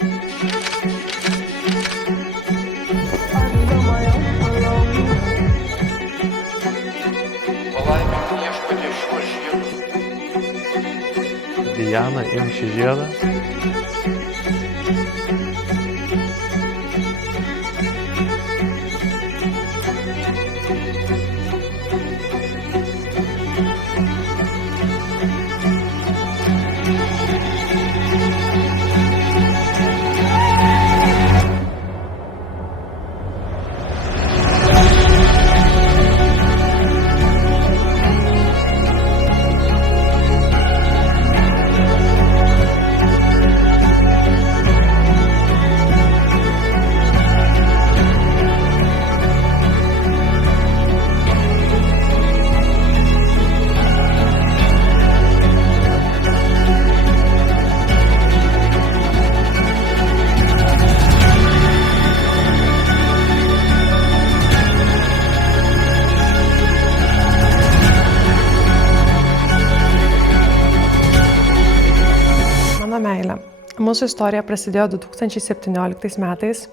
Palaimink Viešpatie šiuos žiedus. Diana, imk šį žiedą. Mano meilė. Mūsų istorija prasidėjo 2017 metais.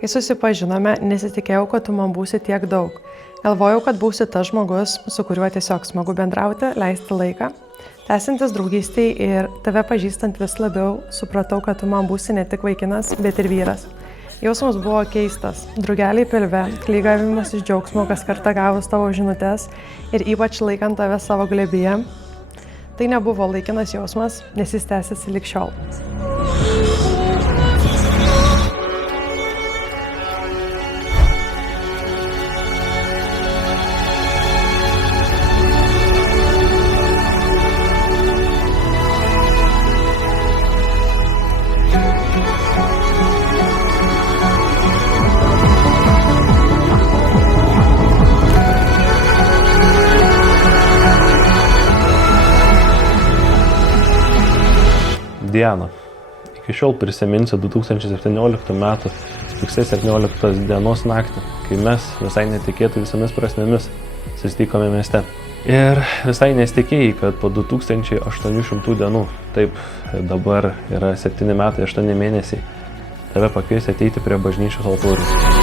Kai susipažinome, nesitikėjau, kad tu man būsi tiek daug. Galvojau, kad būsi tas žmogus, su kuriuo tiesiog smagu bendrauti, leisti laiką. Tęsiantis draugystei ir tave pažįstant vis labiau, supratau, kad tu man būsi ne tik vaikinas, bet ir vyras. Jausmas buvo keistas. Drugeliai pilve, klygavimas iš džiaugsmo, kas kartą gavus tavo žinutes ir ypač laikant tave savo glėbyje. Tai nebuvo laikinas jausmas, nes jis tęsiasi lig šiol. Diana, iki šiol prisiminsiu 2017 metų rugsėjo 17 dienos naktį, kai mes visai netikėtai visomis prasmėmis susitikome mieste. Ir visai nesitikėjai, kad po 2800 dienų, taip dabar yra 7 metai, 8 mėnesiai, tave pakvies ateiti prie bažnyčios altorių.